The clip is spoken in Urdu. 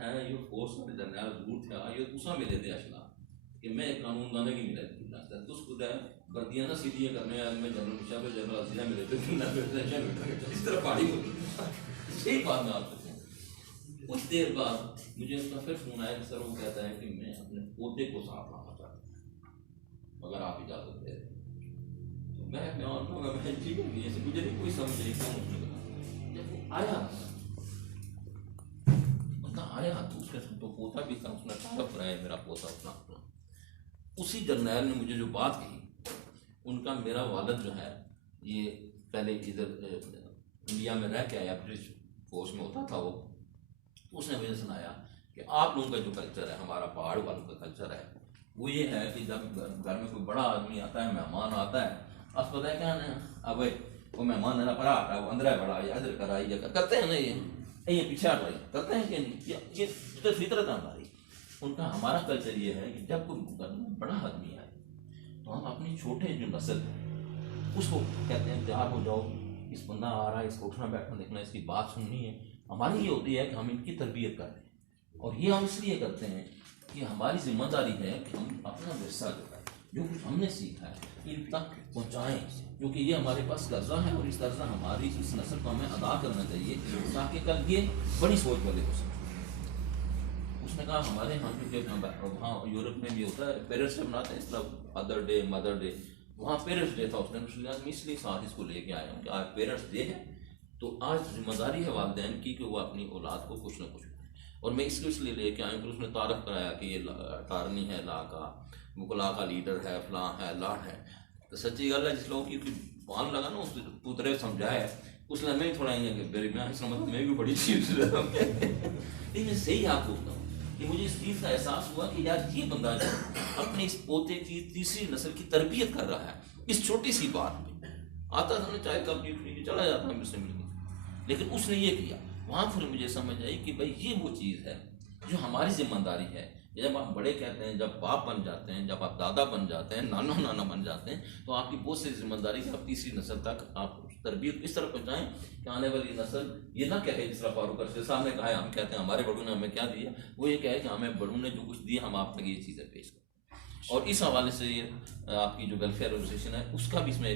ہے یہ فورس میں جنرال ضرور تھا یہ دوسرا ملے تھے اشلا کہ میں قانون دانے کی ملے تھی تو اس کو گردیاں نہ سیدھی کرنے میں جنرل مشاہ پہ جنرل عزیزہ ملے تھے اس طرح پہاڑی ہوتی یہی بات میں آپ سے کہوں. کچھ دیر بعد مجھے اس کا پھر فون آیا کہ سر وہ کہتا ہے کہ میں اپنے پوتے کو ساتھ لانا چاہتا ہوں اگر آپ اجازت دے تو میں ٹھیک ہے مجھے نہیں کوئی سمجھ نہیں کیوں. جب وہ آیا آیا تو اس کے تو پوتا بھی تھا اس نے تعارف کرایا میرا پوتا اپنا اپنا. اسی جرنیل نے مجھے جو بات کہی ان کا میرا والد جو ہے یہ پہلے ادھر انڈیا میں رہ کے آیا برٹش فورس میں ہوتا تھا وہ. اس نے مجھے سنایا کہ آپ لوگوں کا جو کلچر ہے ہمارا پہاڑ والوں کا کلچر ہے وہ یہ ہے کہ جب گھر میں کوئی بڑا آدمی آتا ہے مہمان آتا ہے آپ پتہ ہے کیا اب وہ مہمان ہے نا پڑا آتا ہے وہ اندر ہے بڑا یا ادھر کرا یا کرتے ہیں نا یہ پیچھے ہٹ رہے کرتے ہیں کہ نہیں یہ فطرت ہے ہماری. ان کا ہمارا کلچر یہ ہے کہ جب کوئی بڑا آدمی آئے تو ہم اپنی چھوٹے جو نسل ہے اس کو کہتے ہیں تیار ہو جاؤ اس بندہ آ رہا ہے اس کو اٹھنا بیٹھنا دیکھنا اس کی بات سننی ہے. ہماری یہ ہوتی ہے کہ ہم ان کی تربیت کر رہے ہیں اور یہ ہم اس لیے کرتے ہیں کہ ہماری ذمہ داری ہے کہ ہم اپنا ورثہ جو ہے جو کچھ ہم نے سیکھا ہے ان تک پہنچائیں کیونکہ یہ ہمارے پاس قرضہ ہے اور اس قرضہ ہماری اس نسل کو ہمیں ادا کرنا چاہیے تاکہ کل یہ بڑی سوچ والے ہو سکے. اس نے کہا ہمارے ہم کیونکہ وہاں یورپ میں بھی ہوتا ہے پیرنٹس ڈے مناتے ہیں اس طرح فادر ڈے مدر ڈے وہاں پیرنٹس ڈے تھا. اس نے اس لیے ساتھ اس کو لے کے آیا ہوں کہ آج پیرنٹس ڈے ہے تو آج ذمہ داری ہے والدین کی کہ وہ اپنی اولاد کو کچھ نہ کچھ اور میں اس لیے لے کے آیا ہوں. اس نے تعارف کرایا کہ یہ اٹارنی ہے لا کا مکلا کا لیڈر ہے فلاں ہے لاڈ ہے. تو سچی گل ہے جس لوگوں کی پان لگا نا اس پوترے سمجھایا اس نے ہمیں تھوڑا ہی ہے کہ میں اس مطلب میں بھی بڑی چیز لیکن میں صحیح آپ بولتا ہوں کہ مجھے اس چیز کا احساس ہوا کہ یار یہ بندہ جو اپنے اس پوتے کی تیسری نسل کی تربیت کر رہا ہے اس چھوٹی سی بات میں آتا تھا نا چائے کپ پیٹ چلا جاتا ہے مجھ سے ملنے لیکن اس نے یہ کیا. وہاں پھر مجھے سمجھ آئی کہ بھائی یہ وہ چیز ہے جو ہماری ذمہ داری ہے. جب آپ بڑے کہتے ہیں جب باپ بن جاتے ہیں جب آپ دادا بن جاتے ہیں نانا بن جاتے ہیں تو آپ کی بہت سی ذمہ داری ہے آپ تیسری نسل تک آپ تربیت اس طرح پہنچائیں کہ آنے والی نسل یہ نہ کہے جس طرح فاروق ارشد صاحب نے کہا ہے ہم کہتے ہیں ہمارے بڑوں نے ہمیں کیا دیا وہ یہ کہے کہ ہمیں بڑوں نے جو کچھ دیا ہم آپ تک یہ چیزیں پیش کریں. اور اس حوالے سے یہ آپ کی جو ویلفیئر ایسوسیشن ہے اس کا بھی اس میں